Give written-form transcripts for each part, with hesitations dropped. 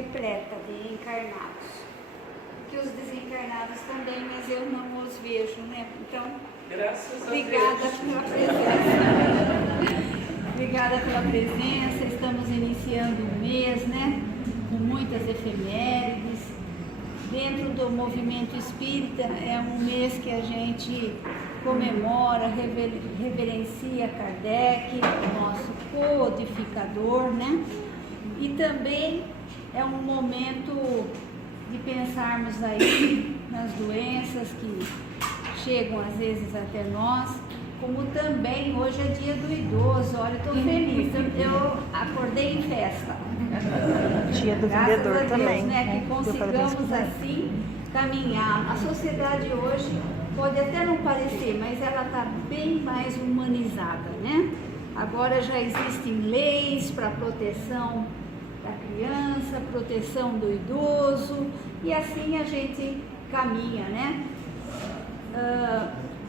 repleta de encarnados. Que os desencarnados também, mas eu não os vejo, né? Então, graças obrigada a Deus. pela presença. Obrigada pela presença. Estamos iniciando um mês, né? Com muitas efemérides. Dentro do movimento espírita, é um mês que a gente comemora, reverencia Kardec, o nosso codificador, né? E também é um momento de pensarmos aí nas doenças que chegam às vezes até nós, como também hoje é dia do idoso. Olha, estou feliz, eu acordei em festa. Dia do Graças vendedor a Deus, também, né? Que consigamos assim caminhar. A sociedade hoje pode até não parecer, mas ela está bem mais humanizada, né? Agora já existem leis para proteção da criança, proteção do idoso, e assim a gente caminha, né?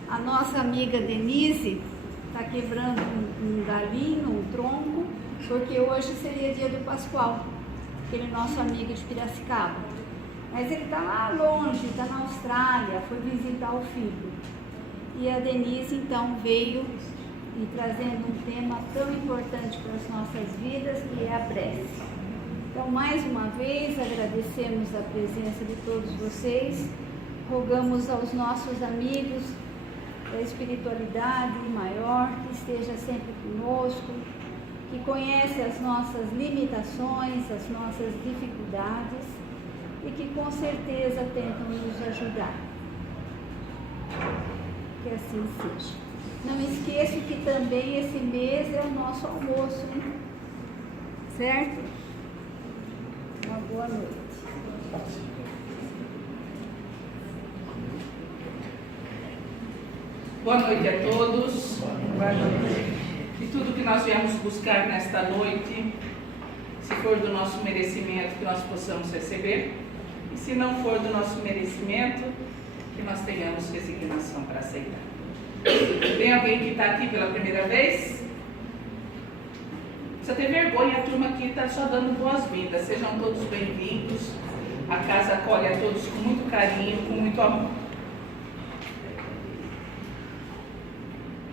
A nossa amiga Denise está quebrando um galinho, um tronco, porque hoje seria dia do Pascoal, aquele nosso amigo de Piracicaba. Mas ele está lá longe, está na Austrália, foi visitar o filho. E a Denise então veio e trazendo um tema tão importante para as nossas vidas, que é a prece. Então, mais uma vez, agradecemos a presença de todos vocês, rogamos aos nossos amigos da espiritualidade maior, que esteja sempre conosco, que conhece as nossas limitações, as nossas dificuldades e que com certeza tentam nos ajudar. Que assim seja. Não esqueça que também esse mês é o nosso almoço, né? Certo? Uma boa noite. Boa noite a todos. Boa noite. E tudo que nós viemos buscar nesta noite, se for do nosso merecimento, que nós possamos receber. E se não for do nosso merecimento, que nós tenhamos resignação para aceitar. Tem alguém que está aqui pela primeira vez? Precisa ter vergonha, a turma aqui está só dando boas-vindas. Sejam todos bem-vindos. A casa acolhe a todos com muito carinho, com muito amor.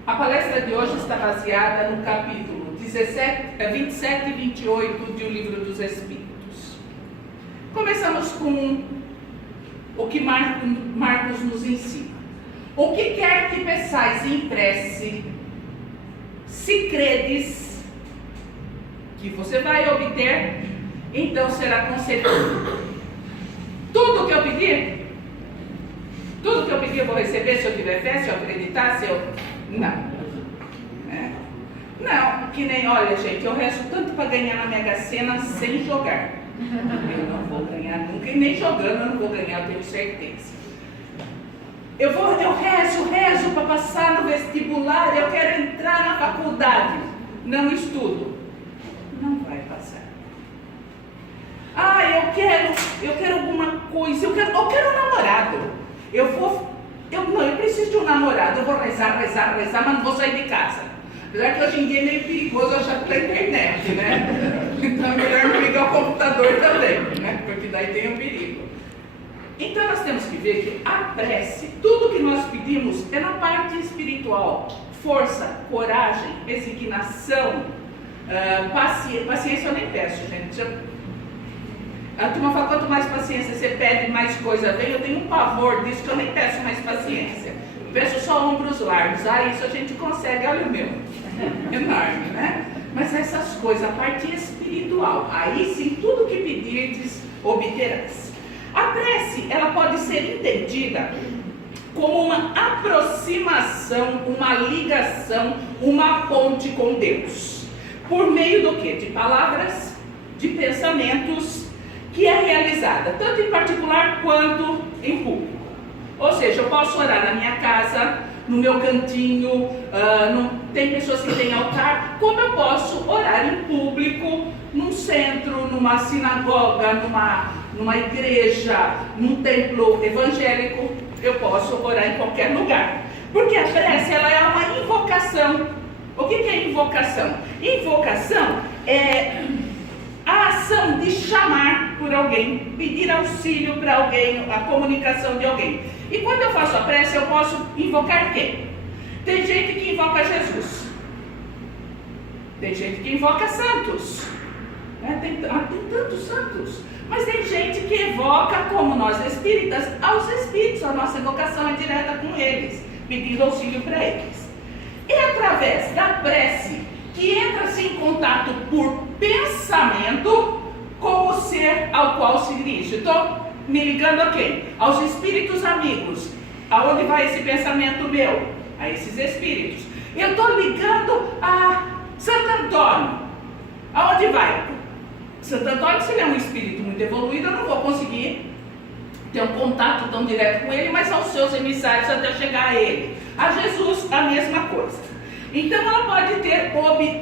A palestra de hoje está baseada no capítulo 27 e 28 do Livro dos Espíritos. Começamos com o que Marcos nos ensina. O que quer que peçais em prece, se credes que você vai obter, então será concedido. Tudo que eu pedir eu vou receber, se eu tiver fé, se eu acreditar, se eu... Não. Não, que nem, olha gente, eu rezo tanto para ganhar na Mega Sena sem jogar. Eu não vou ganhar nunca, e nem jogando eu não vou ganhar, eu tenho certeza. Eu rezo para passar no vestibular, eu quero entrar na faculdade. Não estudo. Não vai passar. Ah, eu quero alguma coisa, eu quero um namorado. Eu preciso de um namorado, eu vou rezar, mas não vou sair de casa. Apesar que hoje em dia é meio perigoso achar pela internet, né? Então é melhor não ligar o computador também, né? Porque daí tem um perigo. Então nós temos que ver que a prece, tudo que nós pedimos é na parte espiritual. Força, coragem, resignação, paciência eu nem peço, gente. A turma fala, quanto mais paciência você pede, mais coisa vem. Eu tenho um pavor disso, que eu nem peço mais paciência. Eu peço só ombros largos. Isso a gente consegue, olha o meu. Enorme, né? Mas essas coisas, a parte espiritual, aí sim, tudo que pedirdes, obterás. A prece, ela pode ser entendida como uma aproximação, uma ligação, uma ponte com Deus. Por meio do quê? De palavras, de pensamentos, que é realizada, tanto em particular quanto em público. Ou seja, eu posso orar na minha casa, no meu cantinho, tem pessoas que têm altar, como eu posso orar em público, num centro, numa sinagoga, numa igreja, num templo evangélico, eu posso orar em qualquer lugar. Porque a prece, ela é uma invocação. O que é invocação? Invocação é a ação de chamar por alguém, pedir auxílio para alguém, a comunicação de alguém. E quando eu faço a prece, eu posso invocar quem? Tem gente que invoca Jesus. Tem gente que invoca santos. Tem tantos santos. Mas tem gente que evoca, como nós espíritas, aos espíritos. A nossa evocação é direta com eles, pedindo auxílio para eles. É através da prece que entra-se em contato por pensamento com o ser ao qual se dirige. Estou me ligando a quem? Aos espíritos amigos. Aonde vai esse pensamento meu? A esses espíritos. Eu estou ligando a Santo Antônio. Aonde vai? Santo Antônio, se ele é um espírito muito evoluído, eu não vou conseguir ter um contato tão direto com ele, mas aos seus emissários até chegar a ele. A Jesus, a mesma coisa. Então ela pode ter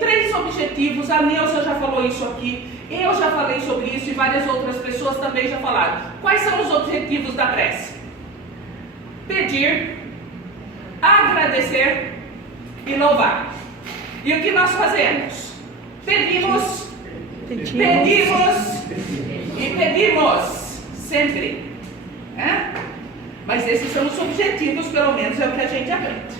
3 objetivos. A Neuza já falou isso aqui, eu já falei sobre isso e várias outras pessoas também já falaram. Quais são os objetivos da prece? Pedir, agradecer e louvar. E o que nós fazemos? Pedimos e pedimos sempre. Mas esses são os objetivos, pelo menos é o que a gente aprende.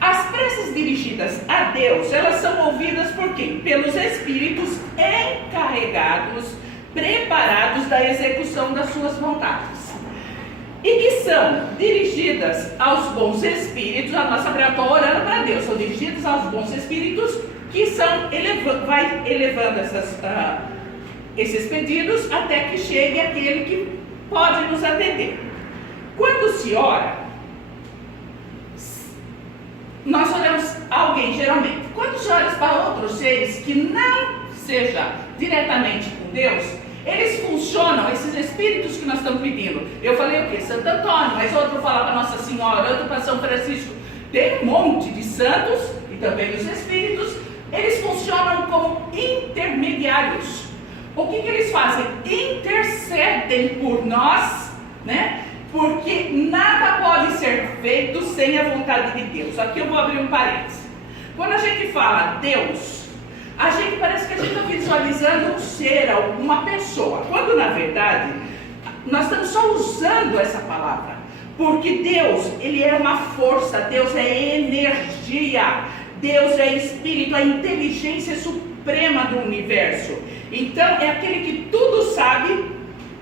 As preces dirigidas a Deus, elas são ouvidas por quem? Pelos espíritos encarregados, preparados da execução das suas vontades. E que são dirigidas aos bons espíritos. A nossa prece, estou orando para Deus, são dirigidas aos bons espíritos que vai elevando esses pedidos até que chegue aquele que pode nos atender. Quando se ora, nós oramos a alguém, geralmente. Quando se ora para outros seres que não seja diretamente com Deus, eles funcionam, esses espíritos que nós estamos pedindo. Eu falei o quê? Santo Antônio, mas outro fala para Nossa Senhora, outro para São Francisco. Tem um monte de santos e também os espíritos. Eles funcionam como intermediários. O que eles fazem? Intercedem por nós, porque nada pode ser feito sem a vontade de Deus. Aqui eu vou abrir um parênteses. Quando a gente fala Deus, a gente parece que a gente está visualizando um ser, uma pessoa, quando na verdade nós estamos só usando essa palavra, porque Deus, ele é uma força, Deus é energia, Deus é espírito, a inteligência suprema do universo. Então é aquele que tudo sabe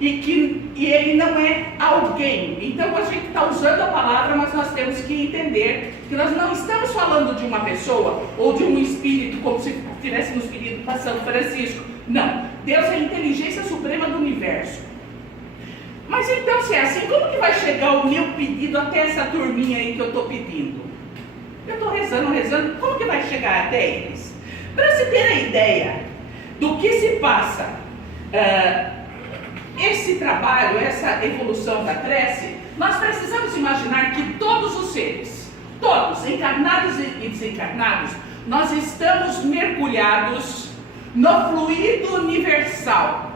e ele não é alguém. Então a gente está usando a palavra, mas nós temos que entender que nós não estamos falando de uma pessoa ou de um espírito, como se estivéssemos pedindo para São Francisco. Não, Deus é a inteligência suprema do universo. Mas então, se é assim, como que vai chegar o meu pedido até essa turminha aí que eu estou pedindo? Eu estou rezando, como que vai chegar até eles? Para se ter a ideia do que se passa, esse trabalho, essa evolução da prece, nós precisamos imaginar que todos os seres, todos, encarnados e desencarnados, nós estamos mergulhados no fluido universal.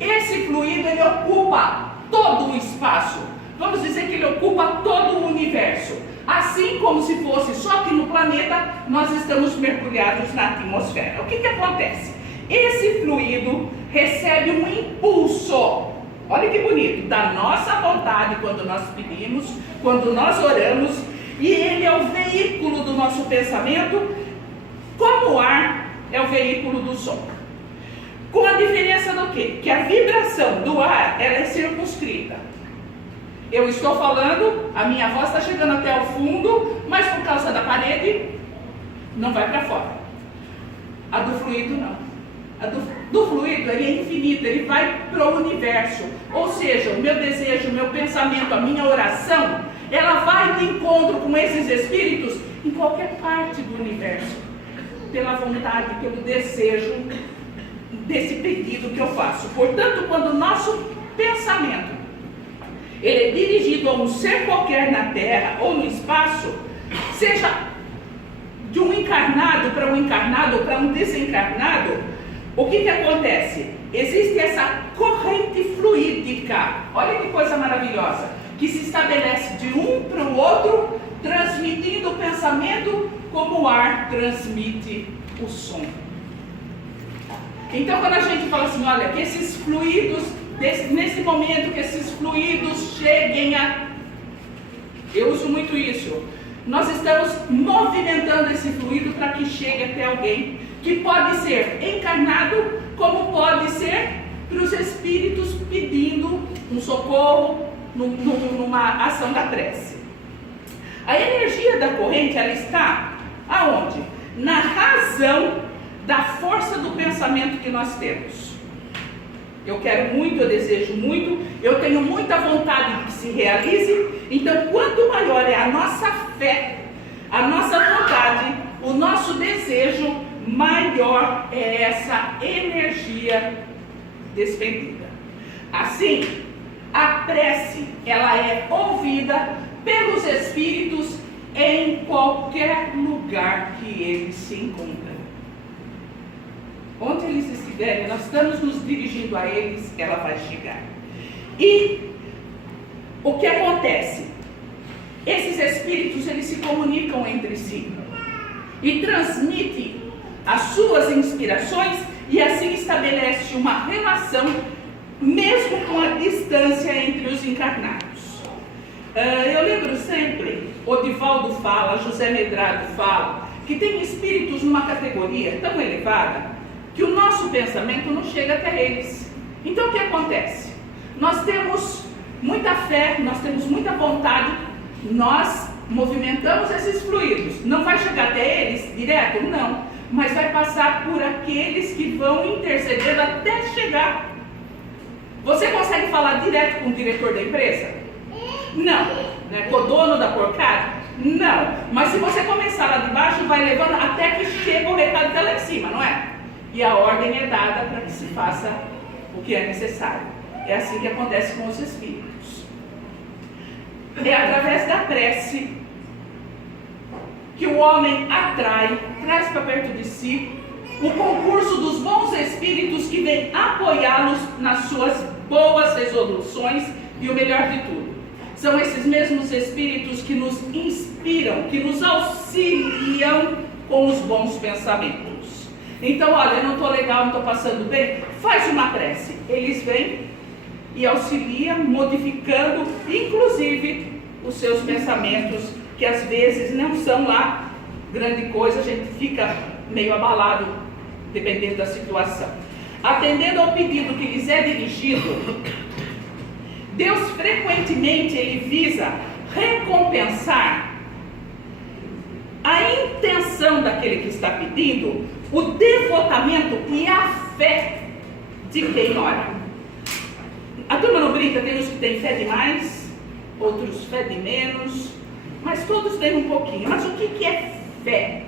Esse fluido, ele ocupa todo o espaço. Vamos dizer que ele ocupa todo o universo. Assim como se fosse só aqui no planeta, nós estamos mergulhados na atmosfera. O que acontece? Esse fluido recebe um impulso, olha que bonito, da nossa vontade quando nós pedimos, quando nós oramos, e ele é o veículo do nosso pensamento, como o ar é o veículo do som. Com a diferença do quê? Que a vibração do ar, ela é circunscrita. Eu estou falando, a minha voz está chegando até o fundo, mas por causa da parede, não vai para fora. A do fluido não. A do fluido, ele é infinito, ele vai para o universo. Ou seja, o meu desejo, o meu pensamento, a minha oração, ela vai de encontro com esses espíritos em qualquer parte do universo. Pela vontade, pelo desejo desse pedido que eu faço. Portanto, quando o nosso pensamento ele é dirigido a um ser qualquer na Terra ou no espaço, seja de um encarnado para um encarnado ou para um desencarnado, o que acontece? Existe essa corrente fluídica, olha que coisa maravilhosa, que se estabelece de um para o outro, transmitindo o pensamento como o ar transmite o som. Então, quando a gente fala assim, olha, que esses fluidos, nesse momento, que esses fluidos cheguem a... Eu uso muito isso. Nós estamos movimentando esse fluido para que chegue até alguém, que pode ser encarnado, como pode ser para os espíritos pedindo um socorro, numa ação da prece. A energia da corrente, ela está aonde? Na razão da força do pensamento que nós temos. Eu quero muito, eu desejo muito, eu tenho muita vontade de que se realize. Então, quanto maior é a nossa fé, a nossa vontade, o nosso desejo, maior é essa energia despedida. Assim, a prece, ela é ouvida pelos espíritos em qualquer lugar que eles se encontram. Onde eles estiverem, nós estamos nos dirigindo a eles, ela vai chegar. E o que acontece? Esses espíritos, eles se comunicam entre si e transmitem as suas inspirações e assim estabelece uma relação, mesmo com a distância entre os encarnados. Eu lembro sempre, Odivaldo fala, José Medrado fala, que tem espíritos numa categoria tão elevada que o nosso pensamento não chega até eles. Então o que acontece? Nós temos muita fé, nós temos muita vontade, nós movimentamos esses fluidos. Não vai chegar até eles direto? Não. Mas vai passar por aqueles que vão intercedendo até chegar. Você consegue falar direto com o diretor da empresa? Não. Né? Com o dono da porcaria? Não. Mas se você começar lá de baixo, vai levando até que chega o recado até lá em cima, não é? E a ordem é dada para que se faça o que é necessário. É assim que acontece com os espíritos. É através da prece que o homem traz para perto de si o concurso dos bons espíritos que vêm apoiá-los nas suas boas resoluções e o melhor de tudo. São esses mesmos espíritos que nos inspiram, que nos auxiliam com os bons pensamentos. Então, olha, eu não estou legal, não estou passando bem, faz uma prece. Eles vêm e auxiliam, modificando, inclusive, os seus pensamentos, que às vezes não são lá grande coisa, a gente fica meio abalado, dependendo da situação. Atendendo ao pedido que lhes é dirigido, Deus frequentemente ele visa recompensar a intenção daquele que está pedindo, o devotamento e a fé de quem ora. A turma não brinca, tem uns que têm fé demais, outros fé de menos, mas todos têm um pouquinho. Mas o que é fé?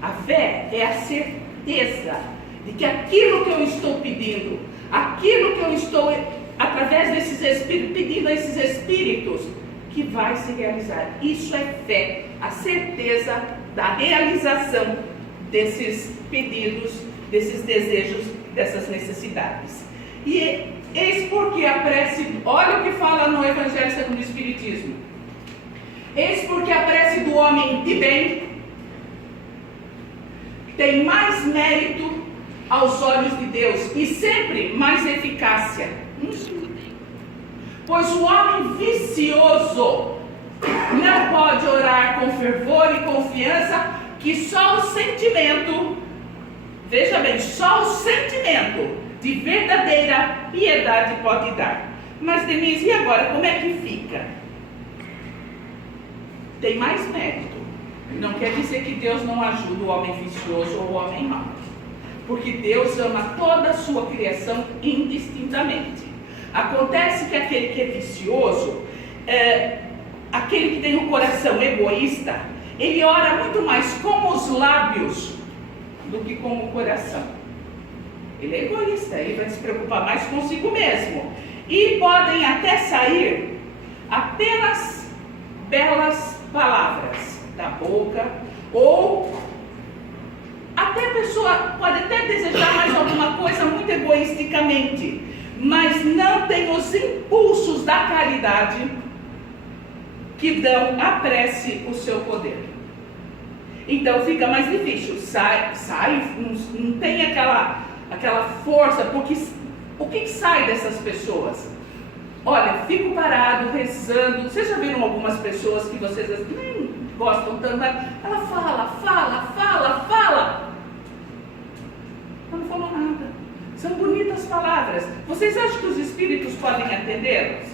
A fé é a certeza de que aquilo que eu estou pedindo, aquilo que eu estou, através desses espíritos, pedindo a esses espíritos, que vai se realizar. Isso é fé, a certeza da realização desses pedidos, desses desejos, dessas necessidades. E eis porque a prece, olha o que fala no Evangelho segundo o Espiritismo. Eis porque a prece do homem de bem tem mais mérito aos olhos de Deus e sempre mais eficácia. Pois o homem vicioso não pode orar com fervor e confiança, que só o sentimento, veja bem, só o sentimento de verdadeira piedade pode dar. Mas Denise, e agora, como é que fica? Tem mais mérito. Não quer dizer que Deus não ajuda o homem vicioso ou o homem mau, porque Deus ama toda a sua criação indistintamente. Acontece que aquele que é vicioso, aquele que tem um coração egoísta, ele ora muito mais com os lábios do que com o coração. Ele é egoísta, ele vai se preocupar mais consigo mesmo. E podem até sair apenas belas palavras da boca, ou até a pessoa pode até desejar mais alguma coisa muito egoisticamente, mas não tem os impulsos da caridade que dão à prece o seu poder. Então fica mais difícil, sai, não tem aquela força, porque o que sai dessas pessoas? Olha, fico parado, rezando. Vocês já viram algumas pessoas que vocês nem gostam tanto, mas ela fala. Ela não falou nada. São bonitas palavras. Vocês acham que os espíritos podem atendê-las?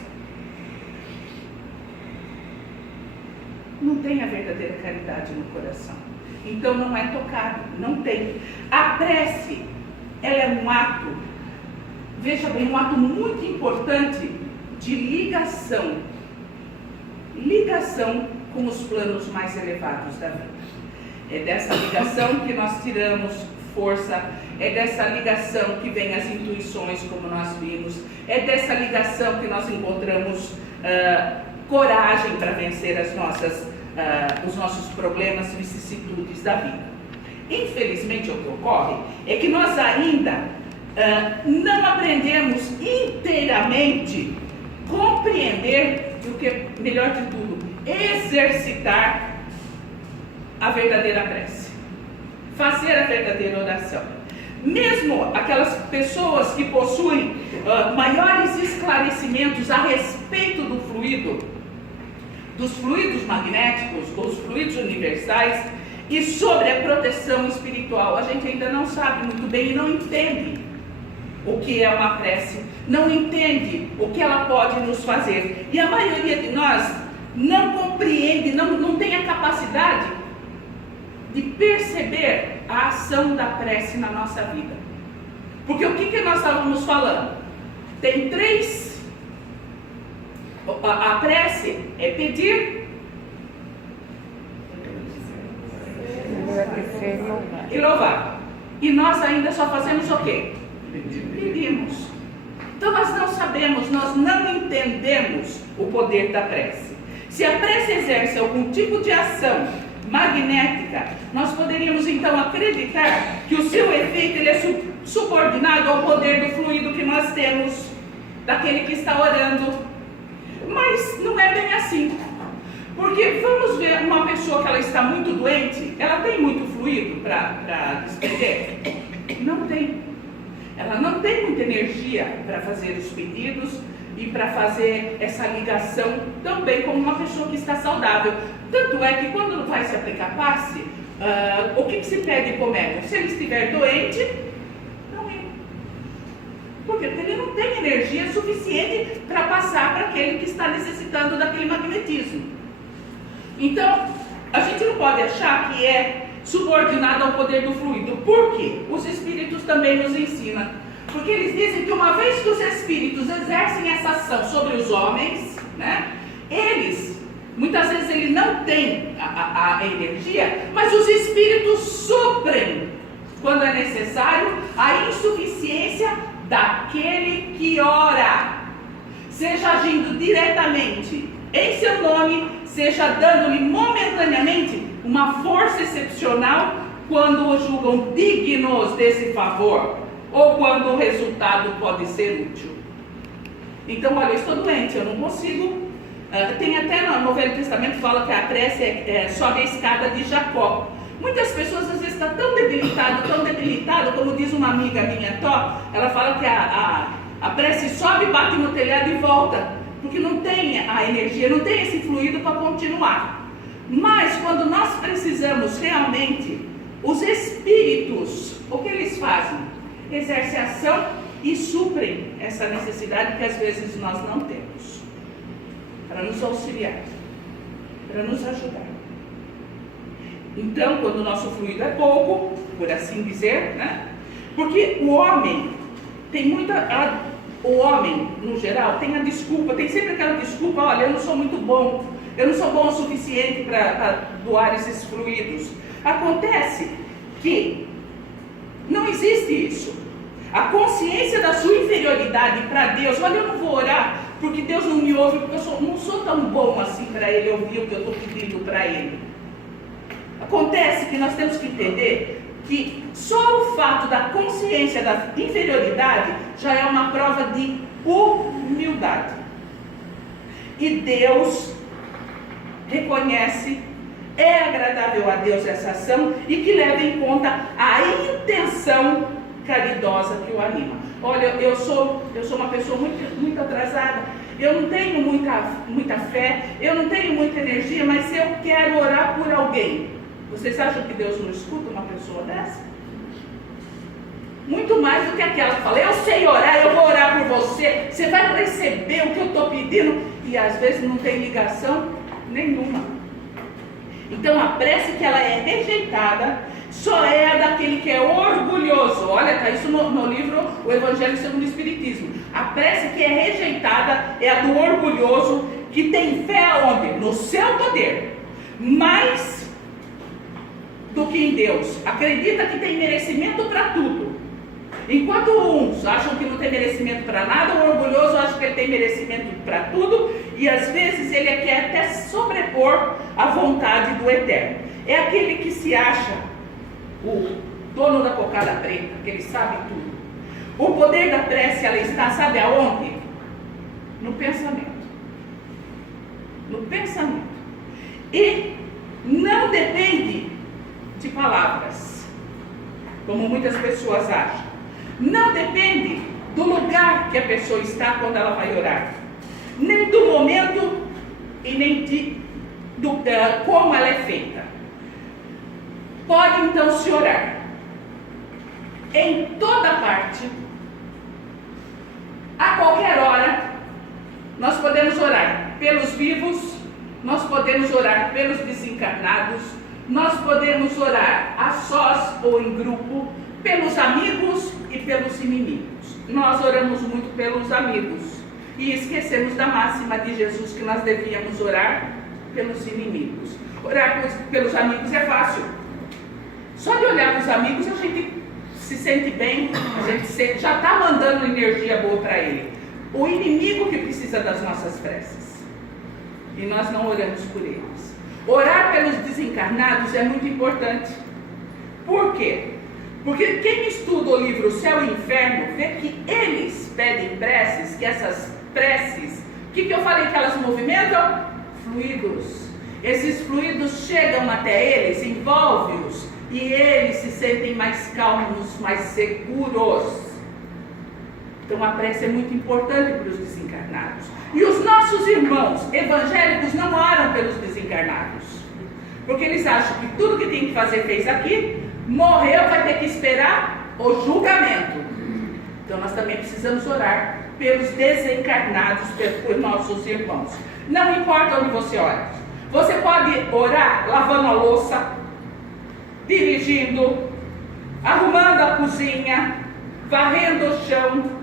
Não tem a verdadeira caridade no coração. Então não é tocado, não tem. A prece, ela é um ato, veja bem, um ato muito importante de ligação com os planos mais elevados da vida. É dessa ligação que nós tiramos força, é dessa ligação que vem as intuições, como nós vimos, é dessa ligação que nós encontramos coragem para vencer os nossos problemas, vicissitudes da vida. Infelizmente, o que ocorre é que nós ainda não aprendemos inteiramente compreender, e o que é melhor de tudo, exercitar a verdadeira prece, fazer a verdadeira oração. Mesmo aquelas pessoas que possuem maiores esclarecimentos a respeito do fluido, dos fluidos magnéticos, os fluidos universais e sobre a proteção espiritual, a gente ainda não sabe muito bem e não entende o que é uma prece, não entende o que ela pode nos fazer. E a maioria de nós não compreende, não tem a capacidade de perceber a ação da prece na nossa vida. Porque o que nós estávamos falando? Tem três. A prece é pedir e louvar. E nós ainda só fazemos o quê? Pedimos. Então nós não sabemos, nós não entendemos o poder da prece. Se a prece exerce algum tipo de ação magnética, nós poderíamos então acreditar que o seu efeito ele é subordinado ao poder do fluido que nós temos daquele que está orando. Mas não é bem assim. Porque vamos ver uma pessoa que ela está muito doente, ela tem muito fluido para despender? Não tem. Ela não tem muita energia para fazer os pedidos e para fazer essa ligação tão bem como uma pessoa que está saudável. Tanto é que quando vai se aplicar passe, o que se pede para o médico? Se ele estiver doente, não é. Porque ele não tem energia suficiente para passar para aquele que está necessitando daquele magnetismo. Então, a gente não pode achar que é subordinado ao poder do fluido. Por quê? Os espíritos também nos ensinam. Porque eles dizem que uma vez que os espíritos exercem essa ação sobre os homens, né, eles, muitas vezes ele não tem a energia, mas os espíritos suprem, quando é necessário, a insuficiência daquele que ora, seja agindo diretamente em seu nome, seja dando-lhe momentaneamente uma força excepcional quando o julgam dignos desse favor, ou quando o resultado pode ser útil. Então, olha, eu estou doente, eu não consigo. Tem até no Velho Testamento fala que a prece sobe a escada de Jacó. Muitas pessoas às vezes estão tão debilitado, como diz uma amiga minha, ela fala que a prece sobe, bate no telhado e volta, porque não tem a energia, não tem esse fluido para continuar. Mas quando nós precisamos realmente, os espíritos, o que eles fazem? Exercem ação e suprem essa necessidade que às vezes nós não temos, para nos auxiliar, para nos ajudar. Então, quando o nosso fluido é pouco, por assim dizer, né? Porque o homem tem o homem, no geral, tem a desculpa, tem sempre aquela desculpa, olha, eu não sou muito bom, eu não sou bom o suficiente para doar esses fluidos. Acontece que não existe isso. A consciência da sua inferioridade para Deus, olha, eu não vou orar porque Deus não me ouve, porque eu não sou tão bom assim para Ele ouvir o que eu estou pedindo para Ele. Acontece que nós temos que entender que só o fato da consciência da inferioridade já é uma prova de humildade. E Deus reconhece, é agradável a Deus essa ação e que leva em conta a intenção caridosa que o anima. Olha, eu sou uma pessoa muito atrasada, eu não tenho muita fé, eu não tenho muita energia, mas se eu quero orar por alguém, vocês acham que Deus não escuta uma pessoa dessa? Muito mais do que aquela que fala, eu sei orar, eu vou orar por você, você vai receber o que eu estou pedindo, e às vezes não tem ligação nenhuma. Então a prece que ela é rejeitada só é a daquele que é orgulhoso. Olha, está isso no livro O Evangelho segundo o Espiritismo. A prece que é rejeitada é a do orgulhoso, que tem fé aonde? No seu poder, mais do que em Deus. Acredita que tem merecimento para tudo. Enquanto uns acham que não tem merecimento para nada, o orgulhoso acha que ele tem merecimento para tudo, e às vezes ele quer até sobrepor a vontade do Eterno. É aquele que se acha o dono da cocada preta, que ele sabe tudo. O poder da prece, ela está, sabe aonde? No pensamento. No pensamento. E não depende de palavras, como muitas pessoas acham. Não depende do lugar que a pessoa está quando ela vai orar, nem do momento e nem como ela é feita. Pode então se orar em toda parte, a qualquer hora. Nós podemos orar pelos vivos, nós podemos orar pelos desencarnados, nós podemos orar a sós ou em grupo, pelos amigos e pelos inimigos. Nós oramos muito pelos amigos e esquecemos da máxima de Jesus, que nós devíamos orar pelos inimigos. Orar pelos amigos é fácil. Só de olhar para os amigos a gente se sente bem, a gente já está mandando energia boa para ele. O inimigo que precisa das nossas preces, e nós não oramos por eles. Orar pelos desencarnados é muito importante. Por quê? Porque quem estuda o livro Céu e Inferno vê que eles pedem preces, que essas preces, o que eu falei que elas movimentam? Fluidos. Esses fluidos chegam até eles, envolvem-os, e eles se sentem mais calmos, mais seguros. Então a prece é muito importante para os desencarnados. E os nossos irmãos evangélicos não oram pelos desencarnados, porque eles acham que tudo que tem que fazer fez aqui, morreu, vai ter que esperar o julgamento. Então nós também precisamos orar pelos desencarnados, por nossos irmãos. Não importa onde você ora. Você pode orar lavando a louça, dirigindo, arrumando a cozinha, varrendo o chão.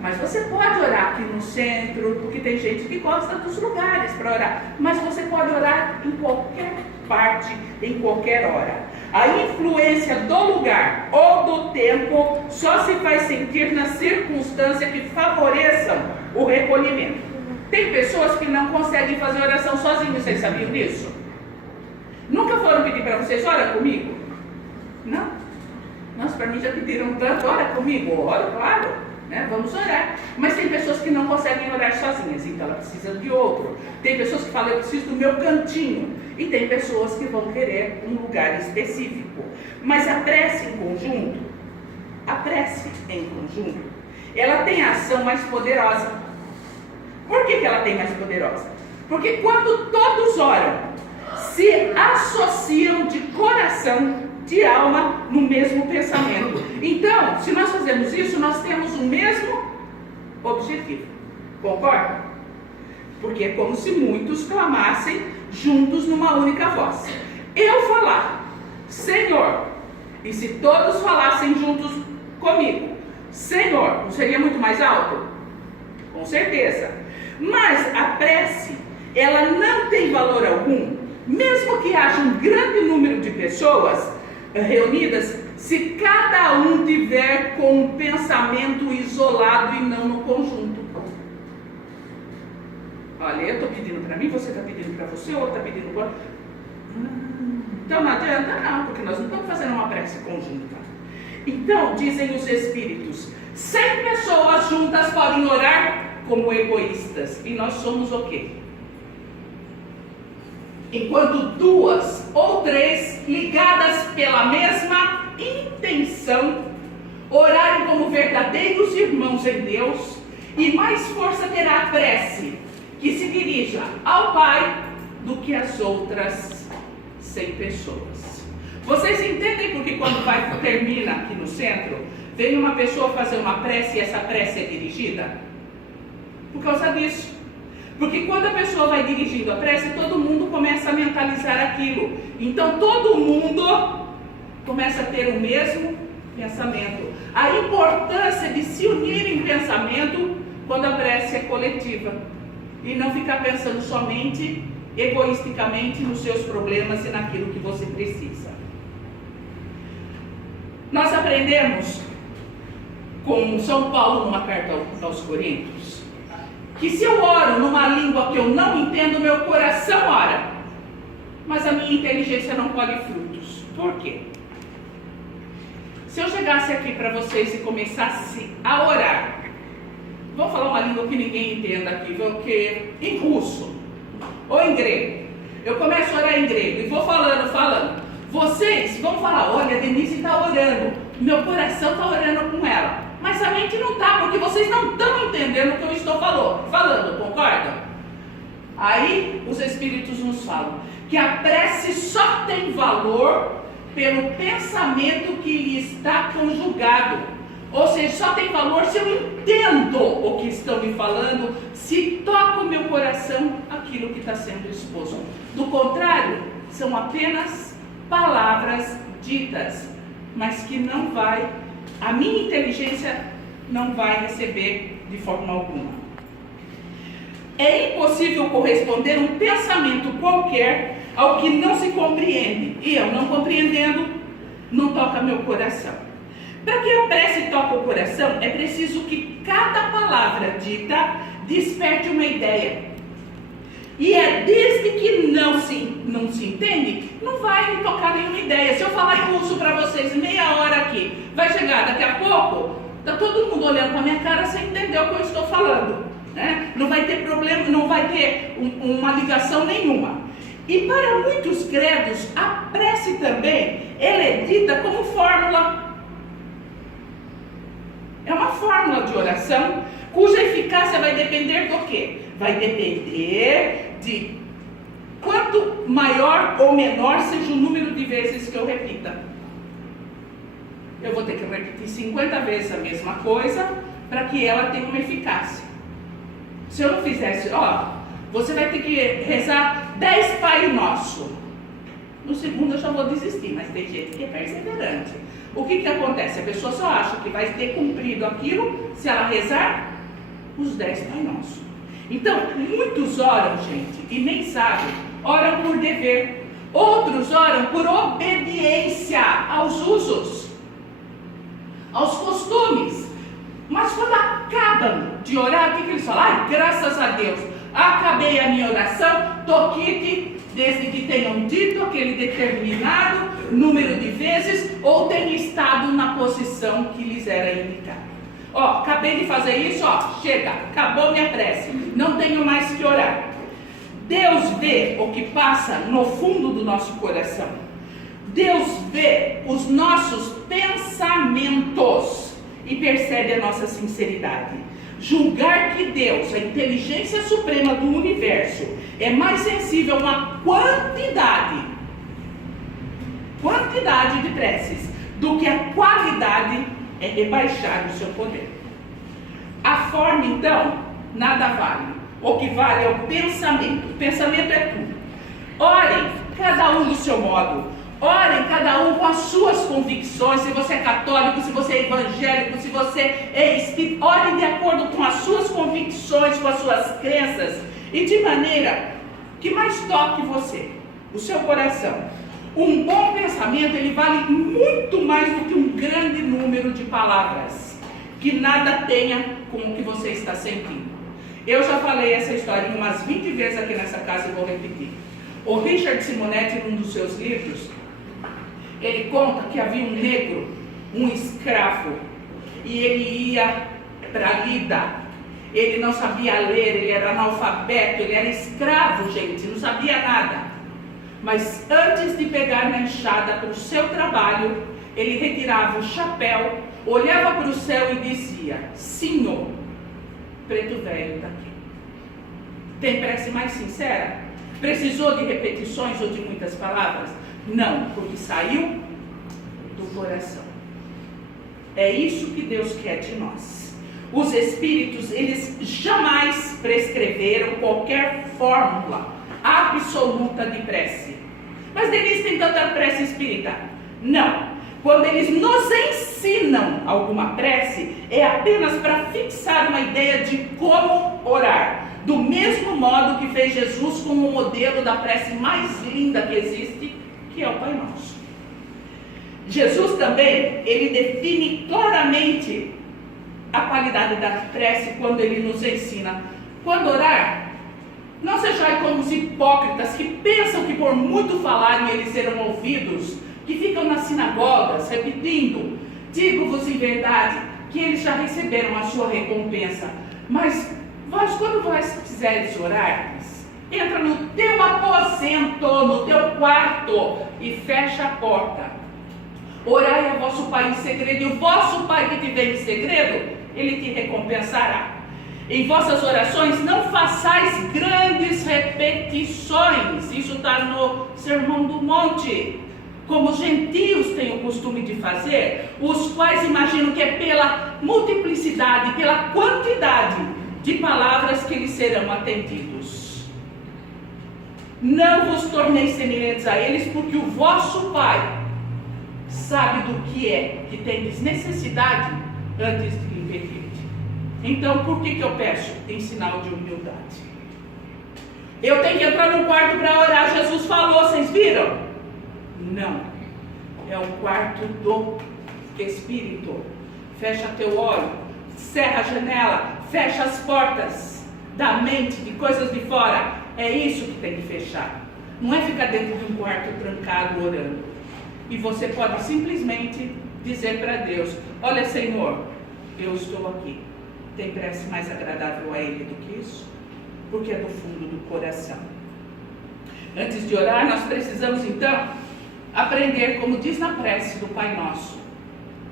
Mas você pode orar aqui no centro, porque tem gente que gosta dos lugares para orar. Mas você pode orar em qualquer parte, em qualquer hora. A influência do lugar ou do tempo só se faz sentir na circunstância que favoreçam o recolhimento. Tem pessoas que não conseguem fazer oração sozinhos, vocês sabiam disso? Nunca foram pedir para vocês, ora comigo? Não? Nossa, para mim já pediram tanto, ora comigo, ora, claro. Né? Vamos orar. Mas tem pessoas que não conseguem orar sozinhas, então ela precisa de outro. Tem pessoas que falam, eu preciso do meu cantinho. E tem pessoas que vão querer um lugar específico. Mas a prece em conjunto, ela tem a ação mais poderosa. Por que ela tem mais poderosa? Porque quando todos oram, se associam de coração, de alma, no mesmo pensamento. Então, se nós fazemos isso, nós temos o mesmo objetivo. Concorda? Porque é como se muitos clamassem juntos numa única voz. Eu falar, Senhor, e se todos falassem juntos comigo, Senhor, não seria muito mais alto? Com certeza. Mas a prece, ela não tem valor algum, mesmo que haja um grande número de pessoas reunidas, se cada um tiver com um pensamento isolado e não no conjunto. Olha, eu estou pedindo para mim, você está pedindo para você, outro está pedindo para... Então não adianta não, porque nós não estamos fazendo uma prece conjunta. Então, dizem os espíritos, 100 pessoas juntas podem orar como egoístas, e nós somos o quê? Enquanto 2 ou 3 ligadas pela mesma intenção orarem como verdadeiros irmãos em Deus, e mais força terá a prece que se dirija ao Pai do que as outras 100 pessoas. Vocês entendem porque quando termina aqui no centro, vem uma pessoa fazer uma prece e essa prece é dirigida? Por causa disso. Porque quando a pessoa vai dirigindo a prece, todo mundo começa a mentalizar aquilo. Então todo mundo começa a ter o mesmo pensamento. A importância de se unir em pensamento quando a prece é coletiva. E não ficar pensando somente, egoisticamente, nos seus problemas e naquilo que você precisa. Nós aprendemos com São Paulo numa carta aos Coríntios, que se eu oro numa língua que eu não entendo, meu coração ora, mas a minha inteligência não colhe frutos. Por quê? Se eu chegasse aqui para vocês e começasse a orar, vou falar uma língua que ninguém entenda aqui, porque em russo ou em grego, eu começo a orar em grego e vou falando. Vocês vão falar, olha, a Denise está orando, meu coração está orando com ela, mas a mente não está, porque vocês não estão entendendo o que eu estou falando, concordam? Aí os Espíritos nos falam que a prece só tem valor pelo pensamento que lhe está conjugado. Ou seja, só tem valor se eu entendo o que estão me falando, se toca o meu coração aquilo que está sendo exposto. Do contrário, são apenas palavras ditas, mas que não vai, a minha inteligência não vai receber de forma alguma. É impossível corresponder um pensamento qualquer ao que não se compreende, e eu não compreendendo, não toca meu coração. Para que a prece toque o coração, é preciso que cada palavra dita desperte uma ideia. E é desde que não se entende, não vai me tocar nenhuma ideia. Se eu falar em russo para vocês meia hora aqui, vai chegar daqui a pouco, está todo mundo olhando para minha cara sem entender o que eu estou falando, né? Não vai ter problema, não vai ter uma ligação nenhuma. E para muitos credos, a prece também, ela é dita como fórmula. É uma fórmula de oração, cuja eficácia vai depender do quê? Vai depender de quanto maior ou menor seja o número de vezes que eu repita. Eu vou ter que repetir 50 vezes a mesma coisa para que ela tenha uma eficácia. Se eu não fizesse, você vai ter que rezar 10 Pai Nosso. No segundo eu já vou desistir, mas tem gente que é perseverante. O que acontece? A pessoa só acha que vai ter cumprido aquilo se ela rezar os 10 Pai Nosso. Então, muitos oram, gente, e nem sabem, oram por dever. Outros oram por obediência aos usos, aos costumes. Mas quando acabam de orar, o que eles falam? Graças a Deus, acabei a minha oração, estou quite, desde que tenham dito aquele determinado número de vezes, ou tenham estado na posição que lhes era indicada. Acabei de fazer isso, chega, acabou minha prece, não tenho mais que orar. Deus vê o que passa no fundo do nosso coração. Deus vê os nossos pensamentos e percebe a nossa sinceridade. Julgar que Deus, a inteligência suprema do universo, é mais sensível a uma quantidade de preces do que a qualidade, é rebaixar o seu poder. A forma, então, nada vale. O que vale é o pensamento. O pensamento é tudo. Orem, cada um do seu modo. Orem, cada um com as suas convicções. Se você é católico, se você é evangélico, se você é espírita, orem de acordo com as suas convicções, com as suas crenças, e de maneira que mais toque você, o seu coração. Um bom pensamento, ele vale muito mais do que um grande número de palavras, que nada tenha com o que você está sentindo. Eu já falei essa história umas 20 vezes aqui nessa casa e vou repetir. O Richard Simonetti, num dos seus livros, ele conta que havia um negro, um escravo, e ele ia para a lida. Ele não sabia ler, ele era analfabeto, ele era escravo, gente, não sabia nada. Mas antes de pegar na enxada para o seu trabalho, ele retirava o chapéu, olhava para o céu e dizia: Senhor, preto velho está aqui. Tem prece mais sincera? Precisou de repetições ou de muitas palavras? Não, porque saiu do coração. É isso que Deus quer de nós. Os espíritos, eles jamais prescreveram qualquer fórmula absoluta de prece. Mas eles têm tanta prece espírita? Não. Quando eles nos ensinam alguma prece, é apenas para fixar uma ideia de como orar. Do mesmo modo que fez Jesus com o modelo da prece mais linda que existe, que é o Pai Nosso. Jesus também, ele define claramente a qualidade da prece quando ele nos ensina. Quando orar, não sejam como os hipócritas que pensam que por muito falarem eles serão ouvidos, que ficam nas sinagogas repetindo: digo-vos em verdade que eles já receberam a sua recompensa. Mas vós, quando vós quiseres orar, entra no teu aposento, no teu quarto e fecha a porta. Orai a vosso Pai em segredo, e o vosso Pai que te vê em segredo, ele te recompensará. Em vossas orações não façais grandes repetições. Isso está no Sermão do Monte. Como os gentios têm o costume de fazer, os quais imaginam que é pela multiplicidade, pela quantidade de palavras que eles serão atendidos. Não vos torneis semelhantes a eles, porque o vosso Pai sabe do que é que tendes necessidade antes de lhe pedir. Então, por que eu peço? Em sinal de humildade. Eu tenho que entrar no quarto para orar. Jesus falou, vocês viram? Não. É o quarto do Espírito. Fecha teu olho, cerra a janela, fecha as portas da mente, de coisas de fora. É isso que tem que fechar. Não é ficar dentro de um quarto trancado orando. E você pode simplesmente dizer para Deus: olha, Senhor, eu estou aqui. Tem prece mais agradável a Ele do que isso? Porque é do fundo do coração. Antes de orar, nós precisamos então aprender, como diz na prece do Pai Nosso,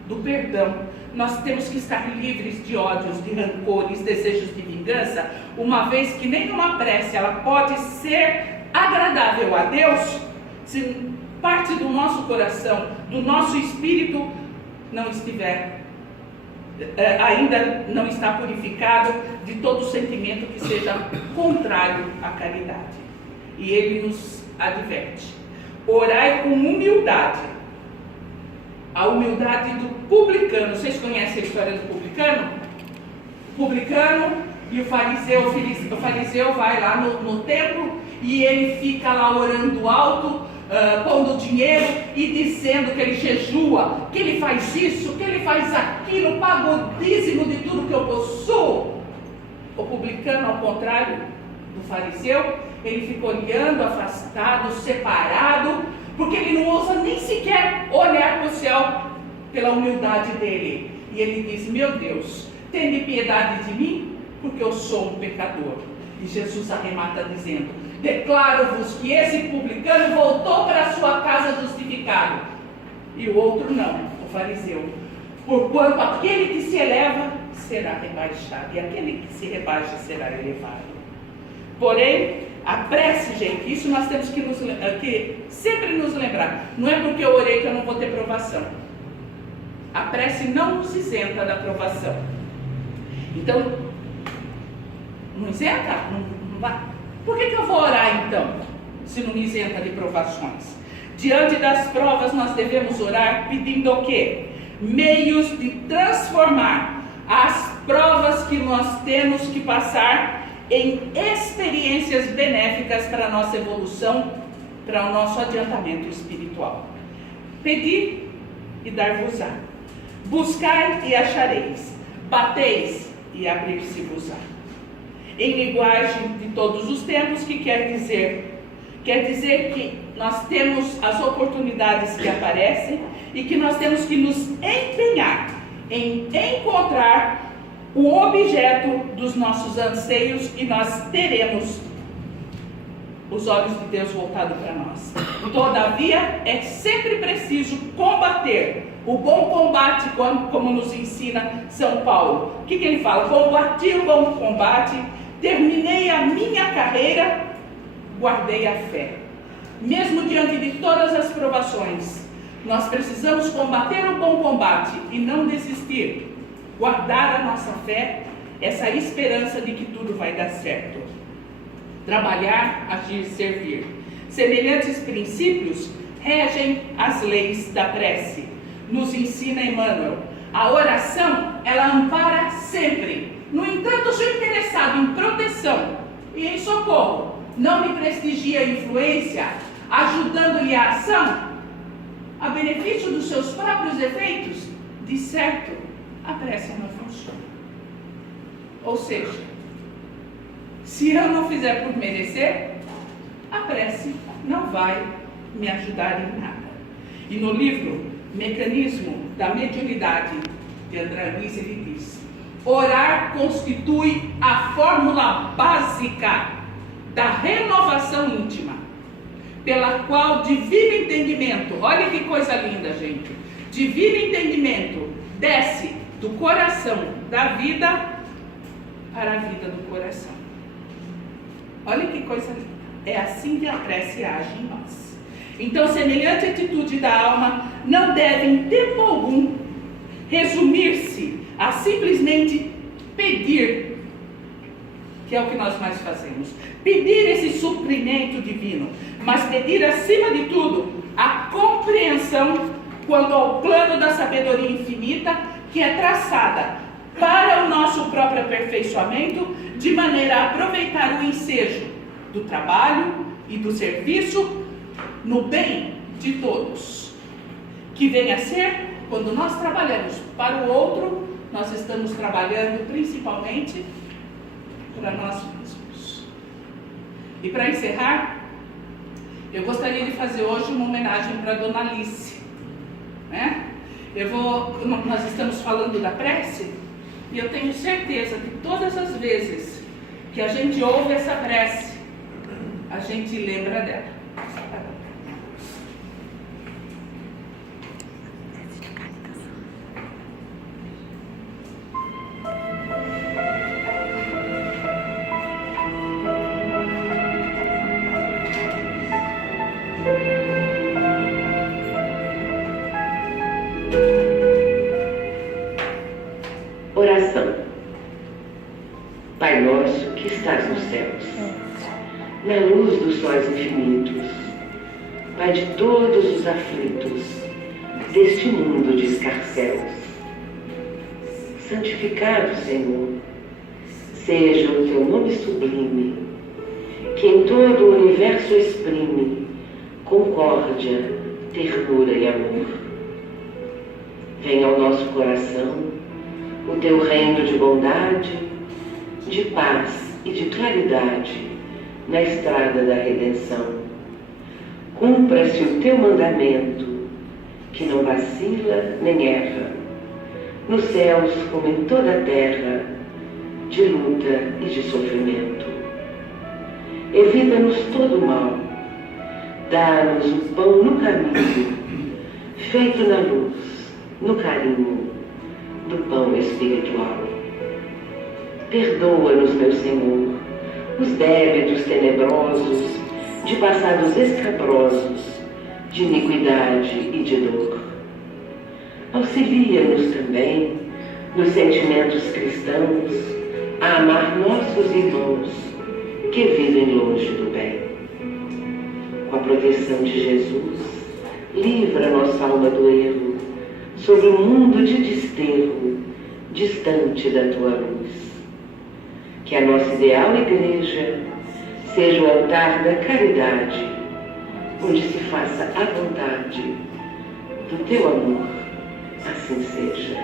do perdão. Nós temos que estar livres de ódios, de rancores, desejos de vingança, uma vez que nenhuma prece ela pode ser agradável a Deus se parte do nosso coração, do nosso espírito não estiver ainda não está purificado de todo sentimento que seja contrário à caridade. E ele nos adverte: orai com humildade. A humildade do publicano. Vocês conhecem a história do publicano? O publicano e o fariseu. O fariseu vai lá no templo e ele fica lá orando alto, pondo dinheiro e dizendo que ele jejua, que ele faz isso, que ele faz aquilo, paga o dízimo de tudo que eu possuo. O publicano, ao contrário do fariseu, ele fica olhando, afastado, separado, porque ele não ousa nem sequer olhar para o céu pela humildade dele. E ele diz: meu Deus, tende piedade de mim, porque eu sou um pecador. E Jesus arremata dizendo: declaro-vos que esse publicano voltou para a sua casa justificado, e o outro não, o fariseu. Porquanto aquele que se eleva será rebaixado, e aquele que se rebaixa será elevado. Porém, a prece, gente, isso nós temos que sempre nos lembrar. Não é porque eu orei que eu não vou ter provação. A prece não nos isenta da provação. Então, não isenta? Não vai. Por que eu vou orar então, se não me isenta de provações? Diante das provas nós devemos orar pedindo o quê? Meios de transformar as provas que nós temos que passar em experiências benéficas para a nossa evolução, para o nosso adiantamento espiritual. Pedi e dar-vos-á. Buscai e achareis. Bateis e abrir-se-vos-á. Em linguagem de todos os tempos, que quer dizer que nós temos as oportunidades que aparecem e que nós temos que nos empenhar em encontrar o objeto dos nossos anseios, e nós teremos os olhos de Deus voltados para nós. Todavia, é sempre preciso combater o bom combate, como nos ensina São Paulo. O que ele fala? Combati o bom combate, terminei a minha carreira, guardei a fé. Mesmo diante de todas as provações, nós precisamos combater o bom combate e não desistir. Guardar a nossa fé, essa esperança de que tudo vai dar certo. Trabalhar, agir, servir. Semelhantes princípios regem as leis da prece. Nos ensina Emmanuel. A oração, ela ampara sempre. No entanto, sou interessado em proteção e em socorro. Não me prestigia a influência, ajudando-lhe a ação, a benefício dos seus próprios efeitos. De certo, a prece não funciona. Ou seja, se eu não fizer por merecer, a prece não vai me ajudar em nada. E no livro Mecanismo da Mediunidade, de André Luiz, ele diz: orar constitui a fórmula básica da renovação íntima, pela qual divino entendimento, olha que coisa linda, gente, divino entendimento desce do coração da vida para a vida do coração. Olha que coisa linda. É assim que a prece age em nós. Então, semelhante atitude da alma não deve em tempo algum resumir-se a simplesmente pedir, que é o que nós mais fazemos. Pedir esse suprimento divino, mas pedir acima de tudo a compreensão quanto ao plano da sabedoria infinita que é traçada para o nosso próprio aperfeiçoamento, de maneira a aproveitar o ensejo do trabalho e do serviço no bem de todos. Que venha a ser, quando nós trabalhamos para o outro, nós estamos trabalhando principalmente para nós mesmos. E para encerrar, eu gostaria de fazer hoje uma homenagem para a Dona Alice, né? Nós estamos falando da prece, e eu tenho certeza que todas as vezes que a gente ouve essa prece, a gente lembra dela. Oração. Pai nosso que estás nos céus, na luz dos sóis infinitos, Pai de todos os aflitos deste mundo de escarcéus, santificado, Senhor, seja o teu nome sublime, que em todo o universo exprime concórdia, ternura e amor. Venha ao nosso coração o teu reino de bondade, de paz e de claridade na estrada da redenção. Cumpra-se o teu mandamento, que não vacila nem erra, nos céus como em toda a terra, de luta e de sofrimento. Evita-nos todo o mal, dá-nos o pão no caminho, feito na luz, no carinho do pão espiritual. Perdoa-nos, meu Senhor, os débitos tenebrosos, de passados escabrosos, de iniquidade e de dor. Auxilia-nos também, nos sentimentos cristãos, a amar nossos irmãos que vivem longe do bem. Com a proteção de Jesus, livra nossa alma do erro, sobre o mundo de desterro, distante da tua luz. Que a nossa ideal igreja seja o altar da caridade, onde se faça a vontade do teu amor, assim seja.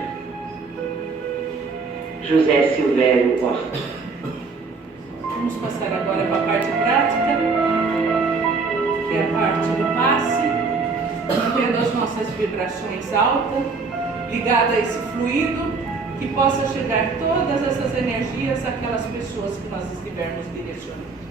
José Silvério Horta. Vamos passar agora para a parte prática, que é a parte do passe, mantendo as nossas vibrações altas, ligada a esse fluido, que possa chegar todas essas energias àquelas pessoas que nós estivermos direcionando.